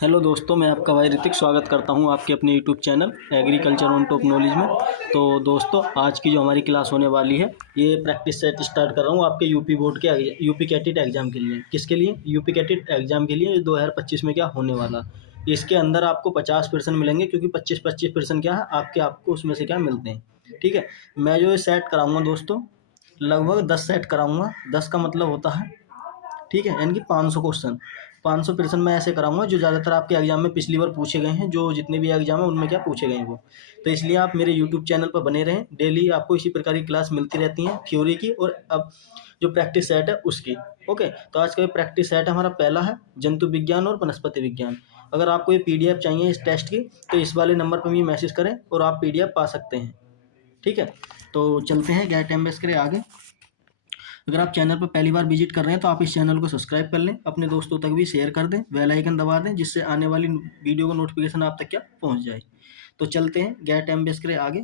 Hello दोस्तों, मैं आपका भाई ऋतिक स्वागत करता हूं आपके अपने YouTube channel agriculture on top knowledge में। तो दोस्तों, आज की जो हमारी क्लास होने वाली है, ये प्रैक्टिस सेट स्टार्ट कर रहा हूं आपके यूपी बोर्ड के यूपी कैटेट एग्जाम के लिए। किसके लिए? यूपी कैटेट एग्जाम के लिए 2025 में क्या होने वाला। इसके अंदर आपको 50% मिलेंगे, क्योंकि 25% क्या है आपको उसमें से क्या मिलते हैं। ठीक है, मैं जो ये सेट कराऊँगा दोस्तों, लगभग 10 सेट कराऊँगा। 10 का मतलब होता है, ठीक है, यानी कि 500 क्वेश्चन। 500% मैं ऐसे कराऊंगा जो ज़्यादातर आपके एग्जाम में पिछली बार पूछे गए हैं, जो जितने भी एग्जाम है उनमें क्या पूछे गए हैं वो। तो इसलिए आप मेरे यूट्यूब चैनल पर बने रहें। डेली आपको इसी प्रकार की क्लास मिलती रहती हैं, थ्योरी की और अब जो प्रैक्टिस सेट है उसकी। ओके, तो आज का ये प्रैक्टिस सेट हमारा पहला है जंतु विज्ञान और वनस्पति विज्ञान। अगर आपको ये पीडीएफ चाहिए इस टेस्ट की, तो इस वाले नंबर पर भी मैसेज करें और आप पीडीएफ पा सकते हैं। ठीक है, तो चलते हैं, क्या टाइम वेस्ट करें आगे। अगर आप चैनल पर पहली बार विजिट कर रहे हैं तो आप इस चैनल को सब्सक्राइब कर लें, अपने दोस्तों तक भी शेयर कर दें, बेल आइकन दबा दें, जिससे आने वाली वीडियो का नोटिफिकेशन आप तक क्या पहुंच जाए। तो चलते हैं, गैर टाइम वेस्ट करें आगे।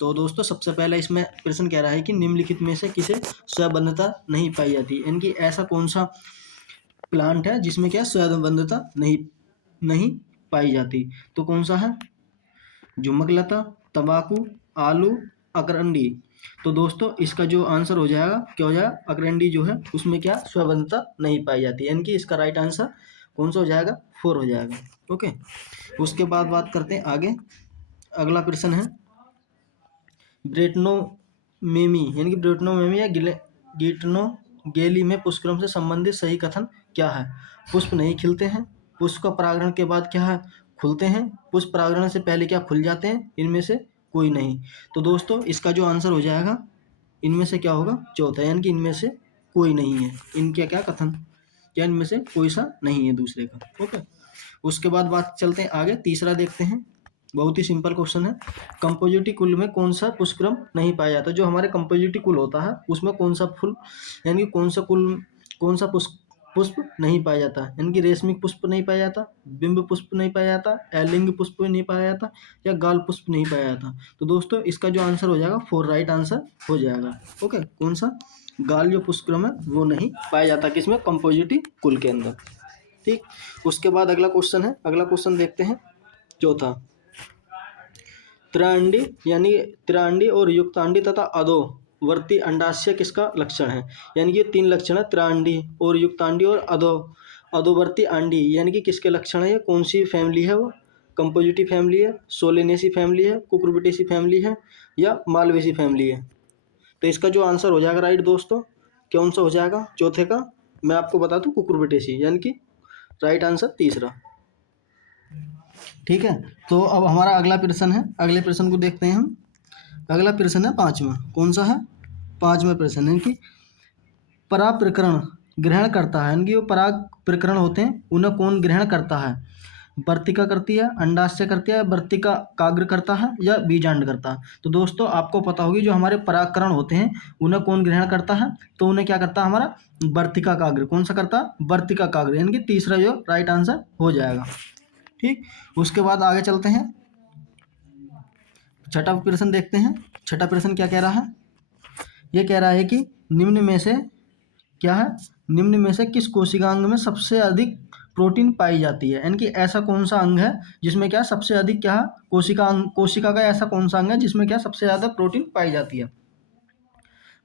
तो दोस्तों, सबसे पहले इसमें प्रश्न कह रहा है कि निम्नलिखित में से किसे स्वयंबद्धता नहीं पाई जाती। यानी कि ऐसा कौन सा प्लांट है जिसमें क्या स्वयंबद्धता नहीं नहीं पाई जाती। तो कौन सा है? झुमकलता, तंबाकू, आलू, अकरंडी। तो दोस्तों, इसका जो आंसर हो जाएगा क्या हो जाएगा? अकरंडी जो है उसमें क्या स्वयंबद्धता नहीं पाई जाती। यानी कि इसका राइट आंसर कौन सा हो जाएगा? 4 हो जाएगा। ओके, उसके बाद बात करते हैं आगे। अगला प्रश्न है ब्रेटनोमेमी, यानी कि ब्रेटनोमेमी या गिटनो गेली में पुष्पक्रम से संबंधित सही कथन क्या है? पुष्प नहीं खिलते हैं, पुष्प का परागण के बाद क्या है खुलते हैं, पुष्प परागण से पहले क्या खुल जाते हैं, इनमें से कोई नहीं। तो दोस्तों, इसका जो आंसर हो जाएगा इनमें से क्या होगा? चौथा, यानी कि इनमें से कोई नहीं है। इनके क्या कथन, क्या इनमें से कोई सा नहीं है दूसरे का। ओके, उसके बाद बात चलते हैं आगे। तीसरा देखते हैं, बहुत ही सिंपल क्वेश्चन है। कंपोजिटी कुल में कौन सा पुष्पक्रम नहीं पाया जाता? जो हमारे कंपोजिटी कुल होता है उसमें कौन सा फूल, यानी कि कौन सा पुष्प नहीं पाया जाता। यानी कि रेशमिक पुष्प नहीं पाया जाता, बिंब पुष्प नहीं पाया जाता, एलिंग पुष्प नहीं पाया जाता, या गाल पुष्प नहीं पाया जाता। तो दोस्तों, इसका जो आंसर हो जाएगा 4 राइट आंसर हो जाएगा। ओके, कौन सा? गाल जो पुष्पक्रम है वो नहीं पाया जाता, किसमें? कंपोजिटी कुल के अंदर। ठीक, उसके बाद अगला क्वेश्चन है। अगला क्वेश्चन देखते हैं, चौथा। त्रयांडी, यानी त्रयांडी और युक्तांडी तथा अधोवर्ती अंडाशय किसका लक्षण है? यानी कि 3 लक्षण है, त्रयांडी और युक्तांडी और अधोवर्ती अंडी, यानी कि किसके लक्षण है? ये कौन सी फैमिली है? वो कंपोजिटी फैमिली है, सोलेनेसी फैमिली है, कुकुरबिटेसी फैमिली है, या मालवेसी फैमिली है। तो इसका जो आंसर हो जाएगा राइट दोस्तों, कौन सा हो जाएगा चौथे का? मैं आपको बता दूं, कुकुरबिटेसी, यानी कि राइट आंसर तीसरा। ठीक है, तो अब हमारा अगला प्रश्न है। अगले प्रश्न को देखते हैं हम। अगला प्रश्न है पांचवा। कौन सा है? पांचवा प्रश्न है कि पराग प्रकरण ग्रहण करता है, यानी कि वो पराग प्रकरण होते हैं उन्हें कौन ग्रहण करता है? वर्तिका करती है, अंडाशय करती है, वर्तिका काग्र करता है, या बीजांड करता है। तो दोस्तों, आपको पता होगी जो हमारे परागकण होते हैं उन्हें कौन ग्रहण करता है? तो उन्हें क्या करता है हमारा? वर्तिका काग्र। कौन सा करता है? वर्तिका काग्र, यानी कि तीसरा जो राइट आंसर हो जाएगा। ठीक, उसके बाद आगे चलते हैं, छठा प्रश्न देखते हैं। छठा प्रश्न क्या कह रहा है? ये कह रहा है कि निम्न में से क्या है? निम्न में से किस कोशिकांग में सबसे अधिक प्रोटीन पाई जाती है? यानी कि ऐसा कौन सा अंग है जिसमें क्या सबसे अधिक क्या है? कोशिका का ऐसा कौन सा अंग है जिसमें क्या सबसे ज्यादा प्रोटीन पाई जाती है?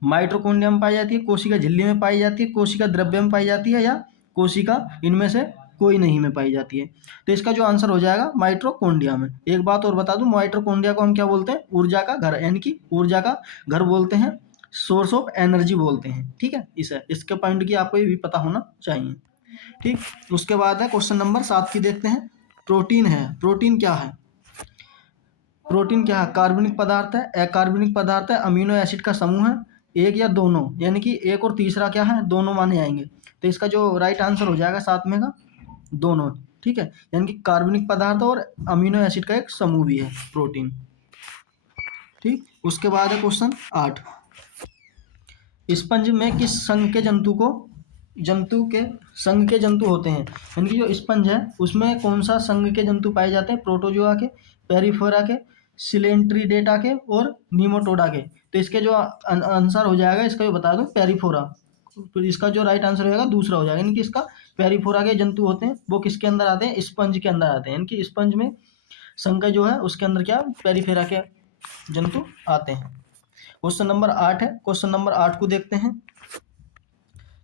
माइटोकॉन्ड्रिया में पाई जाती है, कोशिका झिल्ली में पाई जाती है, कोशिका द्रव्य में पाई जाती है, या कोशिका इनमें से कोई नहीं में पाई जाती है। तो इसका जो आंसर हो जाएगा माइटोकॉन्ड्रिया में। एक बात और बता दूं, माइटोकॉन्ड्रिया को हम क्या बोलते हैं? ऊर्जा का घर, यानी कि ऊर्जा का घर बोलते हैं, सोर्स ऑफ एनर्जी बोलते हैं। ठीक है, इसके पॉइंट की आपको ये भी पता होना चाहिए। ठीक, उसके बाद है क्वेश्चन नंबर 7 की देखते हैं। प्रोटीन है, प्रोटीन क्या है? प्रोटीन क्या है? कार्बनिक पदार्थ है, अकार्बनिक पदार्थ है, अमीनो एसिड का समूह है, एक या दोनों, यानी कि एक और तीसरा क्या है? दोनों माने जाएंगे। तो इसका जो राइट आंसर हो जाएगा 7 में का दोनों। ठीक है, यानी कि कार्बनिक पदार्थ और अमीनो एसिड का एक समूह भी है प्रोटीन। ठीक, उसके बाद है क्वेश्चन 8। स्पंज में किस संघ के जंतु होते हैं? यानी कि जो स्पंज है उसमें कौन सा संघ के जंतु पाए जाते हैं? प्रोटोजोआ के, पेरिफोरा के, सिलेंट्रीडेटा के, और निमोटोडा के। तो इसके जो आंसर हो जाएगा, इसका जो बता दूं, पेरिफोरा। तो इसका जो राइट आंसर हो जाएगा दूसरा हो जाएगा, यानी कि इसका पेरिफोरा के जंतु होते हैं वो किसके अंदर आते हैं, स्पंज के अंदर आते हैं, यानी कि स्पंज में संकर जो है उसके अंदर क्या पेरिफेरा के जंतु आते हैं। क्वेश्चन नंबर 8 है, क्वेश्चन नंबर 8 को देखते हैं।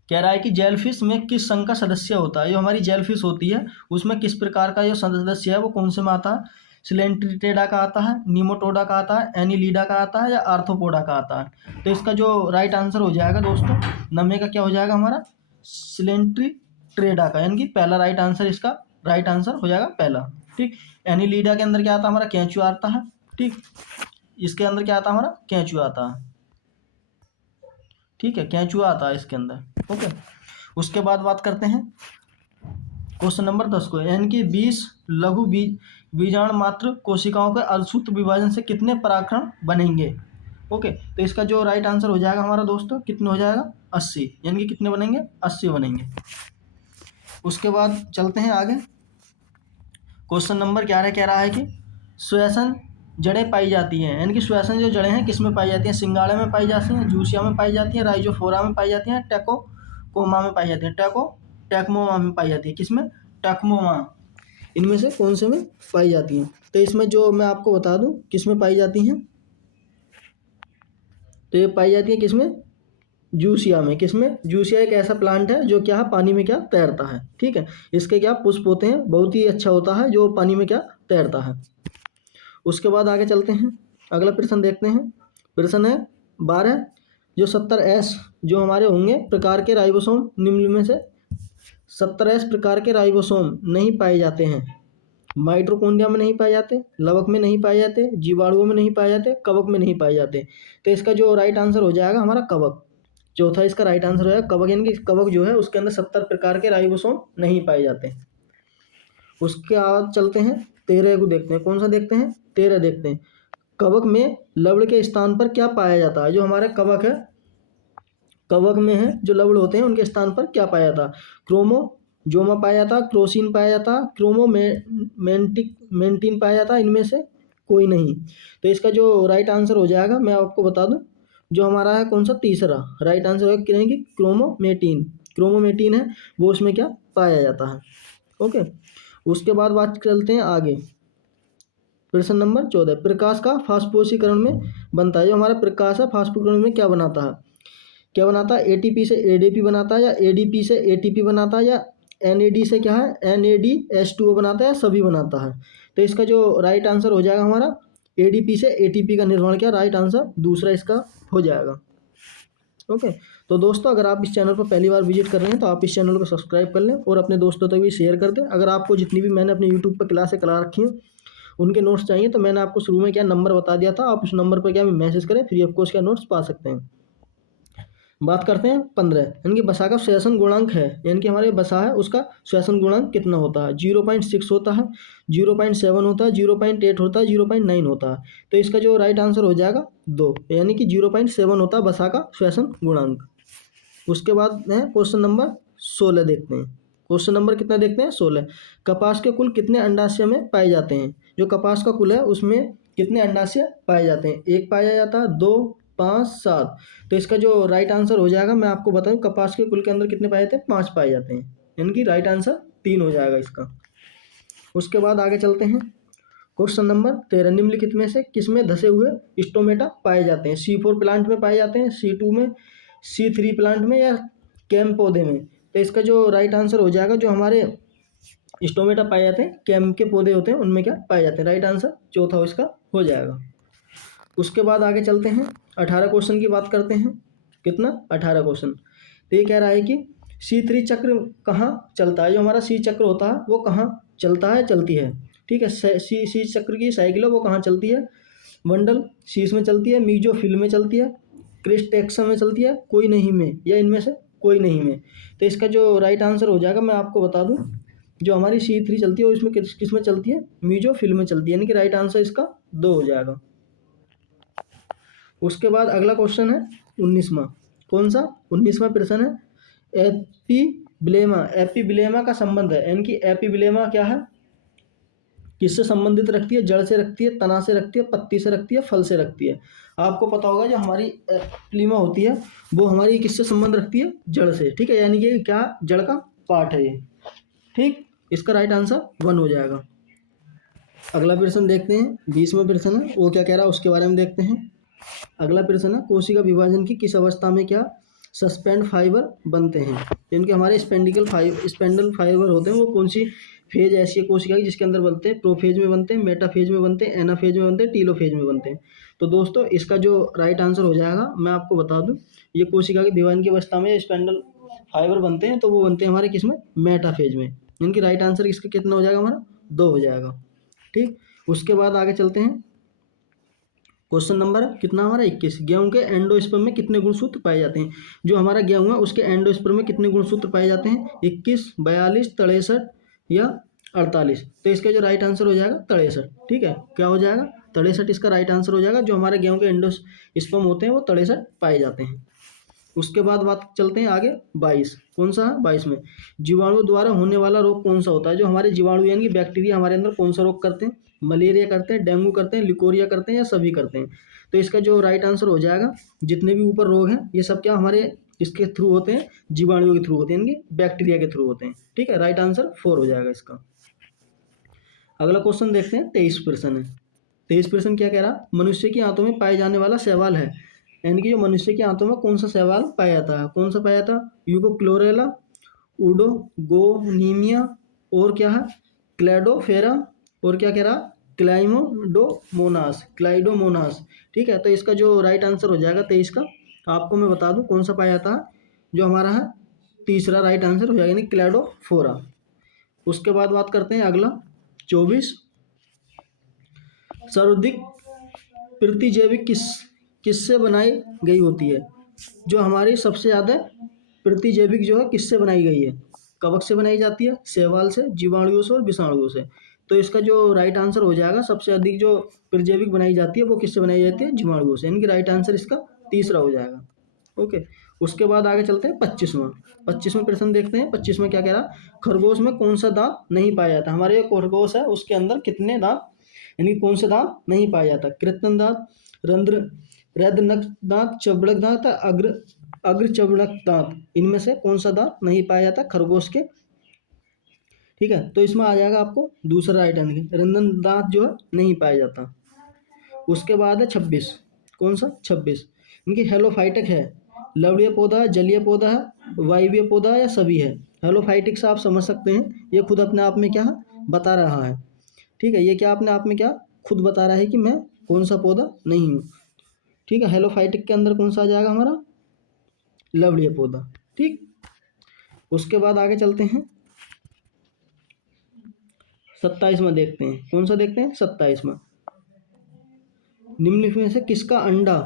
कह रहा है कि जेलफिश में किस संघ का सदस्य होता है। जो हमारी जेलफिश होती है उसमें किस प्रकार का जो सदस्य है वो कौन से में आता है, सिलेंट्रिटेडा का आता है, नीमोटोडा का आता है, एनीलिडा का आता है या आर्थ्रोपोडा का आता है। तो इसका जो राइट आंसर हो जाएगा दोस्तों नम्मे का क्या हो जाएगा हमारा, सिलेंट्रिटेडा का, यानी कि पहला राइट आंसर, इसका राइट आंसर हो जाएगा पहला। ठीक, एनीलिडा के अंदर क्या आता है हमारा, केंचुआ आता है। ठीक, इसके अंदर क्या आता है हमारा, केंचुआ आता है। ठीक है, केंचुआ आता है इसके अंदर। ओके, उसके बाद बात करते हैं क्वेश्चन नंबर 10 को, यानी कि 20 लघु बीजाणु मात्र कोशिकाओं के असूत्र विभाजन से कितने परागकण बनेंगे। ओके, तो इसका जो राइट आंसर हो जाएगा हमारा दोस्तों कितने हो जाएगा, 80, यानी कि कितने बनेंगे, 80 बनेंगे। उसके बाद चलते हैं आगे। क्वेश्चन नंबर 11 कह रहा है कि श्वसन जड़ें पाई जाती हैं, यानी कि श्वसन जो जड़ें हैं किस में पाई जाती हैं, सिंगाड़े में पाई जाती हैं, जूसिया में पाई जाती हैं, राइजोफोरा में पाई जाती हैं, टेकोकोमा में पाई जाती हैं, टेक्मोमा में पाई जाती है, किसमें, टेक्मोमा, इनमें से कौन से में पाई जाती हैं। तो इसमें जो मैं आपको बता दूं किस में पाई जाती हैं, तो ये पाई जाती है किसमें, जूसिया में। किसमें, जूसिया एक ऐसा प्लांट है जो क्या है पानी में क्या तैरता है। ठीक है, इसके क्या पुष्प होते हैं, बहुत ही अच्छा होता है जो पानी में क्या तैरता है। उसके बाद आगे चलते हैं, अगला प्रश्न देखते हैं। प्रश्न है 12, जो 70S जो हमारे होंगे प्रकार के राइबोसोम निम्न में से 70S प्रकार के राइबोसोम नहीं पाए जाते हैं। माइटोकॉन्ड्रिया में नहीं पाए जाते, लवक में नहीं पाए जाते, जीवाणुओं में नहीं पाए जाते, कवक में नहीं पाए जाते। तो इसका जो राइट आंसर हो जाएगा हमारा कवक। चौथा इसका राइट आंसर है कवक, यानी कि कवक जो है उसके अंदर 70 प्रकार के राइबोसोम नहीं पाए जाते। उसके बाद चलते हैं 13 को देखते हैं, कौन सा देखते हैं, 13 देखते हैं। कवक में लवण के स्थान पर क्या पाया जाता है। जो हमारे कवक है, कवक में है जो लवण होते हैं उनके स्थान पर क्या पाया जाता है, क्रोमोजोमा पाया जाता, क्रोसिन पाया जाता, मेंटिन पाया जाता, इनमें से कोई नहीं। तो इसका जो राइट आंसर हो जाएगा मैं आपको बता दूं, जो हमारा है कौन सा, तीसरा राइट आंसर है कि क्रोमोमेटिन है वो उसमें क्या पाया जाता है। ओके, उसके बाद बात करते हैं आगे। प्रश्न नंबर 14, प्रकाश का फास्फोरीकरण में बनता है। जो हमारा प्रकाश है फास्फोरीकरण में क्या बनाता है, एटीपी से एडीपी बनाता है, या एडीपी से एटीपी बनाता है, या एनएडी से क्या है, NADH2O बनाता है, या सभी बनाता है। तो इसका जो राइट आंसर हो जाएगा हमारा एडीपी से एटीपी का निर्माण, क्या राइट आंसर दूसरा इसका हो जाएगा। ओके, तो दोस्तों अगर आप इस चैनल पर पहली बार विजिट कर रहे हैं तो आप इस चैनल को सब्सक्राइब कर लें और अपने दोस्तों तक भी शेयर कर दें। अगर आपको जितनी भी मैंने अपने यूट्यूब पर क्लासें करा रखी हैं उनके नोट्स चाहिए तो मैंने आपको शुरू में क्या नंबर बता दिया था, आप उस नंबर पर क्या मैसेज करें, फ्री ऑफ कॉस्ट क्या नोट्स पा सकते हैं। बात करते हैं 15, यानी कि बसा का श्वसन गुणांक है, यानी कि हमारे बसा है उसका श्वसन गुणांक कितना होता है, 0.6 होता है, 0.7 होता है, 0.8 होता है, 0.9 होता है। तो इसका जो राइट आंसर हो जाएगा 2, यानी कि 0.7 होता है बसा का श्वसन गुणांक। उसके बाद है क्वेश्चन नंबर 16 देखते हैं। क्वेश्चन नंबर कितना देखते हैं, 16। कपास के कुल कितने अंडाशय में पाए जाते हैं। जो कपास का कुल है उसमें कितने अंडाशय पाए जाते हैं, 1 पाया जाता है, 2, 5, 7। तो इसका जो राइट आंसर हो जाएगा मैं आपको बताऊं, कपास के कुल के अंदर कितने पाए जाते हैं, 5 पाए जाते हैं, यानी कि राइट आंसर 3 हो जाएगा इसका। उसके बाद आगे चलते हैं। क्वेश्चन नंबर 13, निम्नलिखित में से किसमें धसे हुए स्टोमेटा पाए जाते हैं। C4 प्लांट में पाए जाते हैं, C2 में, C3 प्लांट में, या कैम पौधे में। तो इसका जो राइट आंसर हो जाएगा, जो हमारे स्टोमेटा पाए जाते हैं कैम के पौधे होते हैं उनमें क्या पाए जाते हैं, राइट आंसर चौथा इसका हो जाएगा। उसके बाद आगे चलते हैं, 18 क्वेश्चन की बात करते हैं। कितना, 18 क्वेश्चन। तो ये कह रहा है कि C3 चक्र कहाँ चलता है। जो हमारा C चक्र होता है वो कहाँ चलता है, चलती है। ठीक है, सी चक्र की साइकिल है वो कहाँ चलती है, बंडल शीश में चलती है, मीजोफिल में चलती है, क्रिस्टेक्सम में चलती है, कोई नहीं में, या इनमें से कोई नहीं में। तो इसका जो राइट आंसर हो जाएगा मैं आपको बता दूं, जो हमारी C3 चलती है उसमें किस में चलती है, मीजोफिल में चलती है, यानी कि राइट आंसर इसका 2 हो जाएगा। उसके बाद अगला क्वेश्चन है 19वां, कौन सा, 19वां प्रश्न है एपीब्लेमा का संबंध है, यानी कि एपीब्लेमा क्या है, किससे संबंधित रखती है, जड़ से रखती है, तना से रखती है, पत्ती से रखती है, फल से रखती है। आपको पता होगा जो हमारी एपीब्लेमा होती है वो हमारी किससे संबंध रखती है, जड़ से। ठीक है, यानी कि क्या, जड़ का पार्ट है ये। ठीक, इसका राइट आंसर 1 हो जाएगा। अगला प्रश्न देखते हैं, 20वां प्रश्न है, वो क्या कह रहा है उसके बारे में देखते हैं। अगला प्रश्न है, कोशिका विभाजन की किस अवस्था में क्या सस्पेंड फाइबर बनते हैं। इनके हमारे स्पेंडल फाइबर होते हैं, वो कौन सी फेज ऐसी है कोशिका की जिसके अंदर बनते हैं? प्रोफेज में बनते हैं, मेटाफेज में बनते हैं, एनाफेज में बनते हैं, टीलोफेज में बनते हैं। तो दोस्तों इसका जो राइट आंसर हो जाएगा, मैं आपको बता दूं, ये कोशिका की विभाजन की अवस्था में स्पेंडल फाइबर बनते हैं, तो वो बनते हैं हमारे किस में? मेटाफेज में। इनकी राइट आंसर इसका कितना हो जाएगा हमारा? 2 हो जाएगा। ठीक, उसके बाद आगे चलते हैं। क्वेश्चन नंबर कितना हमारा? 21। गेहूं के एंडोस्पर्म में कितने गुणसूत्र पाए जाते हैं? जो हमारा गेहूं है उसके एंडोस्पर्म में कितने गुणसूत्र पाए जाते हैं? 21, 42, 63 या 48। तो इसका जो राइट आंसर हो जाएगा 63। ठीक है, क्या हो जाएगा? 63 इसका राइट आंसर हो जाएगा। जो हमारे गेहूं के एंडोस्पर्म होते हैं वो 63 पाए जाते हैं। उसके बाद बात चलते हैं आगे 22। कौन सा है 22 में? जीवाणु द्वारा होने वाला रोग कौन सा होता है? जो हमारे जीवाणु यानी कि बैक्टीरिया हमारे अंदर कौन सा रोग करते हैं? मलेरिया करते हैं, डेंगू करते हैं, लिकोरिया करते हैं या सभी करते हैं? तो इसका जो राइट आंसर हो जाएगा, जितने भी ऊपर रोग हैं ये सब क्या हमारे इसके थ्रू होते हैं? जीवाणुओं के थ्रू होते हैं, यानी कि बैक्टीरिया के थ्रू होते हैं। ठीक है, राइट आंसर 4 हो जाएगा इसका। अगला क्वेश्चन देखते हैं, 23 प्रश्न है। 23 प्रश्न क्या कह रहा? मनुष्य की आंतों में पाए जाने वाला शैवाल है, यानी कि जो मनुष्य की आंतों में कौन सा शैवाल पाया जाता है? कौन सा पाया जाता है? यूकोक्लोरेला, उडोगोनीमिया, और क्या है? क्लैडोफेरा, और क्या कह रहा? क्लाइडोमोनास। ठीक है, तो इसका जो राइट आंसर हो जाएगा 23 का, आपको मैं बता दूं कौन सा पाया जाता है, जो हमारा है तीसरा राइट आंसर हो जाएगा, यानी क्लैडोफोरा। उसके बाद बात करते हैं अगला 24। सर्वाधिक प्रतिजैविक किससे बनाई गई होती है? जो हमारी सबसे ज़्यादा प्रतिजैविक जो है किससे बनाई गई है? कवक से बनाई जाती है, शैवाल से, जीवाणुओं से और विषाणुओं से। तो इसका जो राइट आंसर हो जाएगा, सबसे अधिक जो प्रतिजैविक बनाई जाती है वो किससे बनाई जाती है? जीवाणुओं से, यानी कि राइट आंसर इसका तीसरा हो जाएगा। ओके, उसके बाद आगे चलते हैं 25वां प्रश्न देखते हैं। 25वां क्या कह रहा? खरगोश में कौन सा दांत नहीं पाया जाता? हमारे खरगोश है उसके अंदर कितने दांत, यानी कौन सा दांत नहीं पाया जाता? कृत्रिम दांत, रंध्र रैदनक दांत, चबड़क दांत, अग्र चबड़क दांत, इनमें से कौन सा दांत नहीं पाया जाता खरगोश के? ठीक है, तो इसमें आ जाएगा आपको दूसरा राइट आंसर, रंधन दांत जो है नहीं पाया जाता। उसके बाद है 26। कौन सा? 26। इनकी हेलोफाइटिक है, लवणीय पौधा है, जलीय पौधा है, वायवीय पौधा है या सभी है? हेलोफाइटिक से आप समझ सकते हैं, ये खुद अपने आप में क्या है बता रहा है। ठीक है, ये क्या अपने आप में क्या खुद बता रहा है कि मैं कौन सा पौधा नहीं हूँ। ठीक है, हेलोफाइटिक के अंदर कौन सा आ जाएगा हमारा? लवणीय पौधा। ठीक, उसके बाद आगे चलते हैं 27वां देखते हैं। कौन सा देखते हैं? 27वां। निम्नलिखित में से किसका अंडा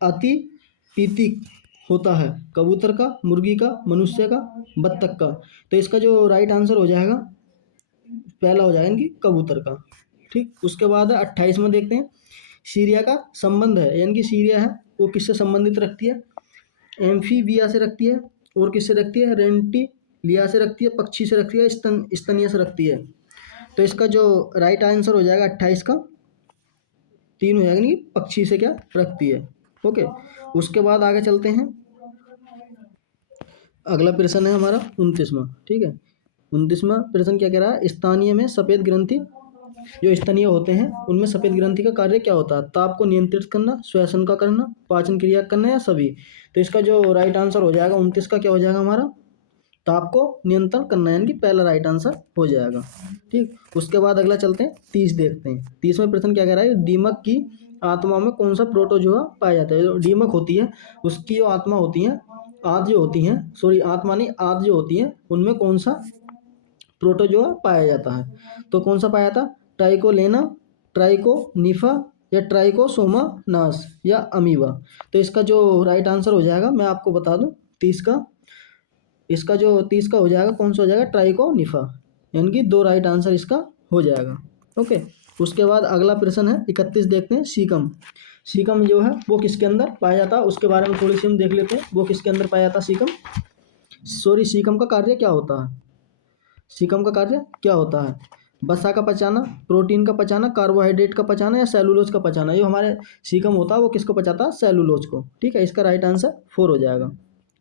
अति पीतिक होता है? कबूतर का, मुर्गी का, मनुष्य का, बत्तख का? तो इसका जो राइट आंसर हो जाएगा पहला हो जाएगा इनकी कबूतर का। ठीक, उसके बाद 28वां देखते हैं। सीरिया का संबंध है, यानी कि सीरिया है वो किससे संबंधित रखती है? एम्फीबिया से रखती है, और किससे रखती है? रेंटिलिया से रखती है, पक्षी से रखती है, स्तनीय से रखती है। तो इसका जो राइट आंसर हो जाएगा 28 का 3 हो जाएगा, नहीं पक्षी से क्या रखती है। ओके, उसके बाद आगे चलते हैं। अगला प्रश्न है हमारा 29वां। ठीक है, 29वां प्रश्न क्या कह रहा है? स्थानीय में सफ़ेद ग्रंथि, जो स्तनीय होते हैं उनमें सफ़ेद ग्रंथि का कार्य क्या होता है? ताप को नियंत्रित करना, श्वसन का करना, पाचन क्रिया करना या सभी? तो इसका जो राइट आंसर हो जाएगा 29 का क्या हो जाएगा हमारा? ताप को नियंत्रण करना, यानी कि पहला राइट आंसर हो जाएगा। ठीक, उसके बाद अगला चलते हैं 30 देखते हैं। 30वां प्रश्न क्या कह रहा है? दीमक की आत्मा में कौन सा प्रोटोजोआ पाया जाता है? जो दीमक होती है उसकी जो आत्मा होती है, आद जो होती हैं, सॉरी आत्मा नहीं आद जो होती है, उनमें कौन सा प्रोटोजोआ पाया जाता है? तो कौन सा पाया था? ट्राइकोलेना, ट्राइकोनिफा या ट्राइकोसोमानास या अमीबा? तो इसका जो राइट आंसर हो जाएगा मैं आपको बता दूं 30 का, इसका जो 30 का हो जाएगा कौन सा हो जाएगा? ट्राइकोनिफा, यानी कि 2 राइट आंसर इसका हो जाएगा। ओके, उसके बाद अगला प्रश्न है 31 देखते हैं। सीकम जो है वो किसके अंदर पाया जाता है उसके बारे में थोड़ी सी हम देख लेते हैं। वो किसके अंदर पाया जाता है सीकम? सॉरी, सीकम का कार्य क्या होता है? सीकम का कार्य क्या होता है? वसा का पचाना, प्रोटीन का पचाना, कार्बोहाइड्रेट का पचाना या सेलुलोज का पचाना? जो हमारे सीकम होता है वो किसको पचाता है? सेलुलोज को। ठीक है, इसका राइट आंसर 4 हो जाएगा।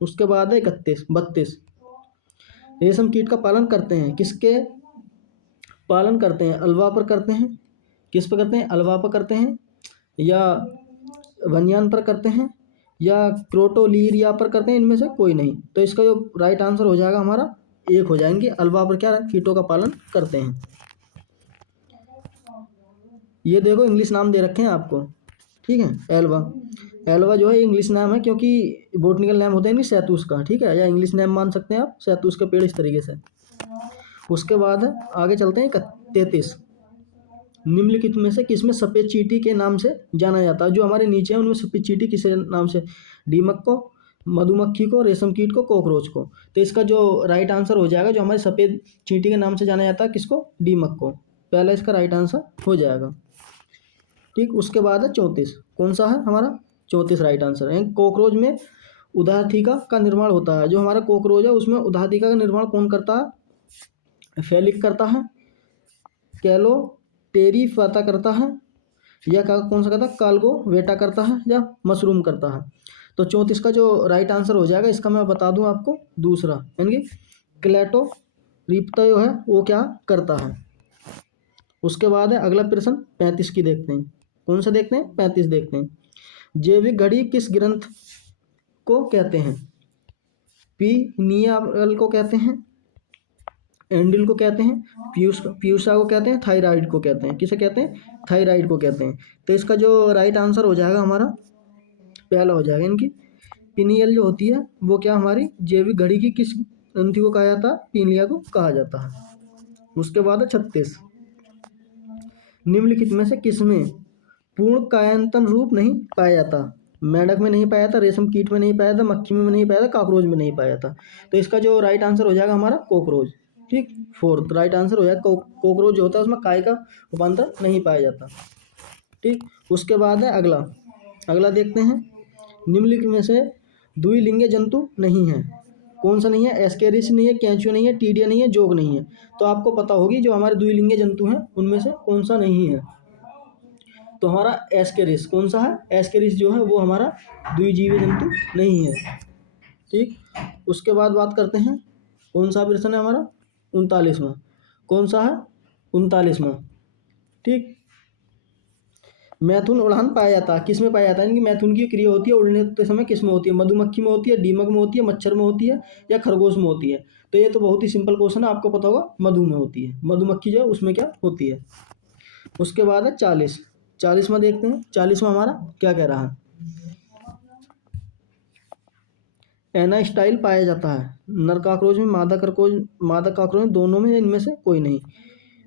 उसके बाद है 32। रेशम कीट का पालन करते हैं, किसके पालन करते हैं? अल्वा पर करते हैं, किस पर करते हैं? अल्वा पर करते हैं, या वन्यान पर करते हैं, या क्रोटोलीरिया पर करते हैं? इनमें से कोई नहीं। तो इसका जो राइट आंसर हो जाएगा हमारा एक हो जाएंगे, अल्वा पर क्या कीटों का पालन करते हैं। ये देखो इंग्लिश नाम दे रखे हैं आपको, ठीक है। एल्वा, एल्वा जो है इंग्लिश नाम है, क्योंकि बोटनिकल नाम होता है नहीं शहतूश का, ठीक है, या इंग्लिश नाम मान सकते हैं आप शहतूश का पेड़, इस तरीके से। उसके बाद आगे चलते हैं 33। निम्नलिखित में से किसमें सफ़ेद चींटी के नाम से जाना जाता है? जो हमारे नीचे है उनमें सफ़ेद चींटी किस नाम से? दीमक को, मधुमक्खी को, रेशम कीट को, कॉकरोच को। तो इसका जो राइट आंसर हो जाएगा, जो हमारे सफ़ेद चींटी के नाम से जाना जाता है, किसको? दीमक को। पहला इसका राइट आंसर हो जाएगा, ठीक। उसके बाद है 34। कौन सा है हमारा? 34 राइट आंसर है। कॉकरोच में उदाहथिका का निर्माण होता है। जो हमारा कॉकरोच है उसमें उदाहथिका का निर्माण कौन करता है? फेलिक करता है, कैलोटेरिफाता करता है, या कौन सा करता है? काल्गो वेटा करता है, या मशरूम करता है। तो 34 का जो राइट आंसर हो जाएगा, इसका मैं बता दूं आपको, दूसरा यानी कि क्लेटोरिप्ता जो है वो क्या करता है। उसके बाद है अगला प्रश्न 35 की देखते हैं। कौन सा देखते हैं? 35 देखते हैं। जैविक घड़ी किस ग्रंथ को कहते हैं? पीनियल को कहते हैं, एंडिल को कहते हैं, प्यूसा को कहते हैं, थायराइड को कहते हैं। किसे कहते हैं? थायराइड को कहते हैं। तो इसका जो राइट आंसर हो जाएगा हमारा पहला हो जाएगा। इनकी पीनियल जो होती है वो क्या हमारी जैविक घड़ी की किस ग्रंथि को कहा जाता है? पीनिया को कहा जाता है। उसके बाद है 36। निम्नलिखित में से किसमें पूर्ण कायांतन रूप नहीं पाया जाता? मेंढक में नहीं पाया था, रेशम कीट में नहीं पाया था, मक्खी में नहीं पाया था, कॉकरोच में नहीं पाया था। तो इसका जो राइट आंसर हो जाएगा हमारा कॉकरोच, ठीक। फोर्थ राइट आंसर हो जाएगा कॉकरोच जो होता है उसमें काय का रूपांतर नहीं पाया जाता, ठीक। उसके बाद है अगला देखते हैं। निम्नलिखित में से द्विलिंगी जंतु नहीं है। कौन सा नहीं है? एस्केरिस नहीं है, कैंचुआ नहीं है, टीडिया नहीं है, जोग नहीं है। तो आपको पता होगी जो हमारे द्विलिंगी जंतु हैं उनमें से कौन सा नहीं है। तो हमारा एस्केरिस कौन सा है? एस्केरिस जो है वो हमारा द्विजीवी जंतु नहीं है, ठीक। उसके बाद बात करते हैं कौन सा प्रश्न है हमारा? 39वां। कौन सा है? 39वां, ठीक। मैथुन उड़ान पाया जाता है, किस में पाया जाता है? इनकी मैथुन की क्रिया होती है उड़ने के समय किस में होती है? मधुमक्खी में होती है, दीमक में होती है, मच्छर में होती है, या खरगोश में होती है? तो ये तो बहुत ही सिंपल क्वेश्चन है, आपको पता होगा मधु में होती है। मधुमक्खी जो है उसमें क्या होती है। उसके बाद है 40वां देखते हैं। 40वां हमारा क्या कह रहा है? एनास्टाइल पाया जाता है नर कॉकरोच में, मादा कॉकरोच में, दोनों में, इनमें से कोई नहीं।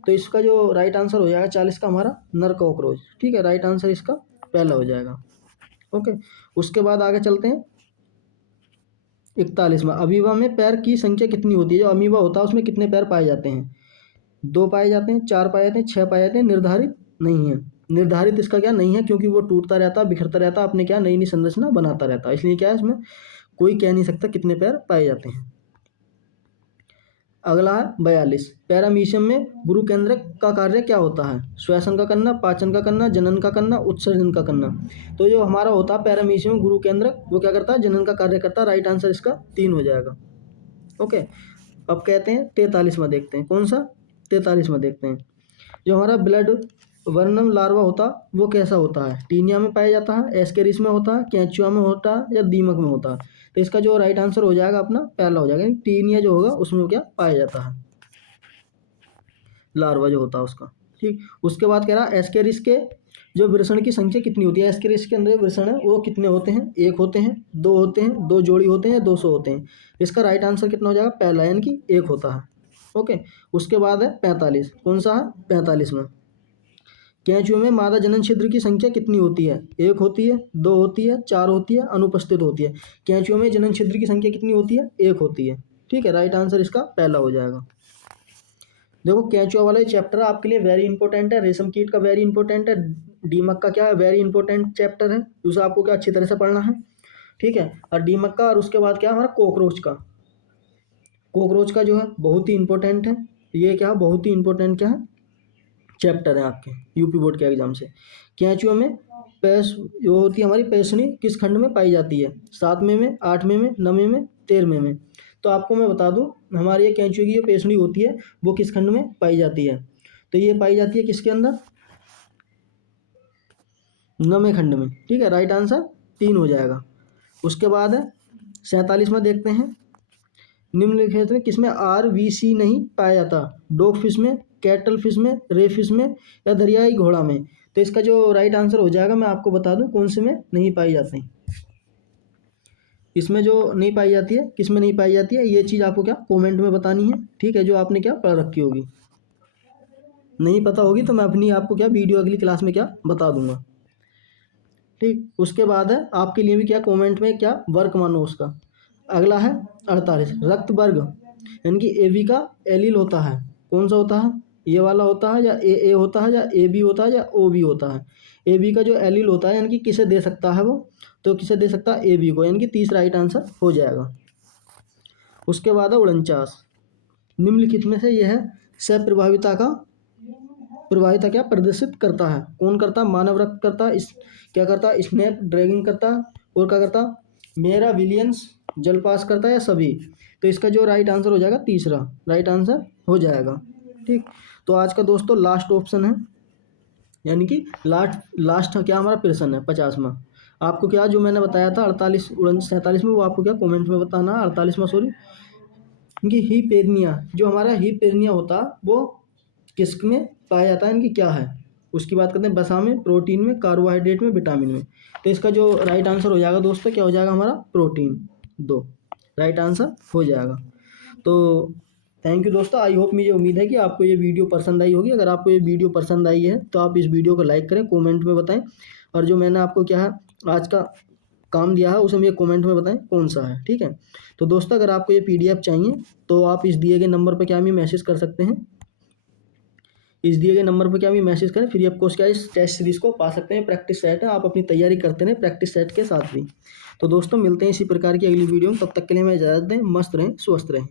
तो इसका जो राइट आंसर हो जाएगा 40 का हमारा नर कॉकरोच, ठीक है। राइट आंसर इसका पहला हो जाएगा, ओके। उसके बाद आगे चलते हैं 41वां। अमीबा में पैर की संख्या कितनी होती है? जो अमीबा होता है उसमें कितने पैर पाए जाते हैं? 2 पाए जाते हैं, 4 पाए जाते हैं, 6 पाए जाते हैं, निर्धारित नहीं है। निर्धारित इसका क्या नहीं है, क्योंकि वो टूटता रहता है, बिखरता रहता है, अपने क्या नई नई संरचना बनाता रहता है, इसलिए क्या है इसमें कोई कह नहीं सकता कितने पैर पाए जाते हैं। अगला है 42। पैरामीशियम में गुरु केंद्रक का कार्य क्या होता है? श्वसन का करना, पाचन का करना, जनन का करना, उत्सर्जन का करना। तो जो हमारा होता है पैरामीशियम गुरु केंद्रक, वो क्या करता है? जनन का कार्य करता है। राइट आंसर इसका 3 हो जाएगा, ओके। अब कहते हैं 43वां देखते हैं। कौन सा? 43वां देखते हैं। जो हमारा ब्लड वर्नम लार्वा होता वो कैसा होता है? टीनिया में पाया जाता है, एस्केरिस में होता है, कैंचुआ में होता है, या दीमक में होता है? तो इसका जो राइट आंसर हो जाएगा अपना पहला हो जाएगा। टीनिया जो होगा उसमें क्या पाया जाता है? लार्वा जो होता है उसका, ठीक। उसके बाद कह रहा है एस्केरिस के जो वृषण की संख्या कितनी होती है? एस्केरिस के अंदर वृषण है वो कितने होते हैं? 1 होते हैं, 2 होते हैं, 2 जोड़ी होते हैं, 200 होते हैं। इसका राइट आंसर कितना हो जाएगा? पहला, यानी कि 1 होता है, ओके। उसके बाद है 45। कौन सा है? 45वां। कैंचुए में मादा जनन छिद्र की संख्या कितनी होती है? 1 होती है, 2 होती है, 4 होती है, अनुपस्थित होती है। कैंचुए में जनन छिद्र की संख्या कितनी होती है? 1 होती है, ठीक है। राइट आंसर इसका पहला हो जाएगा। देखो कैंचुआ वाला चैप्टर आपके लिए वेरी इंपॉर्टेंट है, रेशम कीट का वेरी इंपॉर्टेंट है, डीमक का क्या है वेरी इंपॉर्टेंट चैप्टर है, उसे आपको क्या अच्छी तरह से पढ़ना है, ठीक है। और डीमक का, और उसके बाद क्या हमारा कॉकरोच का जो है बहुत ही इंपॉर्टेंट है। ये क्या बहुत ही इंपॉर्टेंट क्या है चैप्टर है आपके यूपी बोर्ड के एग्जाम से। कैंचुआ में पैस जो होती है हमारी पैसनी किस खंड में पाई जाती है? 7वें में, 8वें में, 9वें में, 13वें में। तो आपको मैं बता दूं, हमारी ये कैंचुए की जो पेशनी होती है वो किस खंड में पाई जाती है, तो ये पाई जाती है किसके अंदर, नवें खंड में। ठीक है, राइट आंसर 3 हो जाएगा। उसके बाद है 47वां देखते हैं, निम्नलिखित में किसमें RBC नहीं पाया जाता, डॉग फिश में, कैटल फिश में, रे फिश में या दरियाई घोड़ा में। तो इसका जो राइट आंसर हो जाएगा मैं आपको बता दूं कौन से में नहीं पाई जाती। इसमें जो नहीं पाई जाती है, किस में नहीं पाई जाती है, ये चीज़ आपको क्या कमेंट में बतानी है। ठीक है, जो आपने क्या पढ़ रखी होगी, नहीं पता होगी तो मैं अपनी आपको क्या वीडियो अगली क्लास में क्या बता दूंगा। ठीक, उसके बाद है आपके लिए भी क्या कमेंट में क्या वर्क मानो उसका। अगला है 48, रक्त वर्ग यानी कि AB का एलील होता है, कौन सा होता है, ये वाला होता है या AA होता है या AB होता है या OB होता है। AB का जो एलील होता है यानी कि किसे दे सकता है वो, तो किसे दे सकता है, AB को, यानी कि 30 राइट आंसर हो जाएगा। उसके बाद है 49, निम्नलिखित में से यह है सप्रभाविता का प्रभाविता क्या प्रदर्शित करता है, कौन करता है, मानव रक्त करता है, इस क्या करता है, स्नैप ड्रैगिंग करता है, और क्या करता है, मेरा विलियंस जल पास करता है या सभी। तो इसका जो राइट आंसर हो जाएगा तीसरा राइट आंसर हो जाएगा। ठीक, तो आज का दोस्तों लास्ट ऑप्शन है, यानी कि लास्ट क्या हमारा प्रश्न है 50वां। आपको क्या जो मैंने बताया था 48 47 में, वो आपको क्या कमेंट में बताना है। 48वां सॉरी, क्योंकि हिपेरनिया, जो हमारा हिपेरनिया होता है वो किस में पाया जाता है, इनकी क्या है, उसकी बात करते हैं। वसा में, प्रोटीन में, कार्बोहाइड्रेट में, विटामिन में। तो इसका जो राइट आंसर हो जाएगा दोस्तों क्या हो जाएगा हमारा, प्रोटीन 2 राइट आंसर हो जाएगा। तो थैंक यू दोस्तों, आई होप, मुझे उम्मीद है कि आपको ये वीडियो पसंद आई होगी। अगर आपको ये वीडियो पसंद आई है तो आप इस वीडियो को लाइक करें, कमेंट में बताएं, और जो मैंने आपको क्या है आज का काम दिया है उसे मुझे कमेंट में बताएं कौन सा है। ठीक है, तो दोस्तों अगर आपको ये PDF चाहिए तो आप इस दिए गए नंबर पर क्या हमें मैसेज कर सकते हैं, इस दिए गए नंबर पर क्या भी मैसेज करें, फ्री ऑफ कॉस्ट क्या इस टेस्ट सीरीज को पा सकते हैं। प्रैक्टिस सेट है, आप अपनी तैयारी करते रहें प्रैक्टिस सेट के साथ भी। तो दोस्तों मिलते हैं इसी प्रकार की अगली वीडियो में, तब तक के लिए मैं इजाज़त दें, मस्त रहें, स्वस्थ रहें।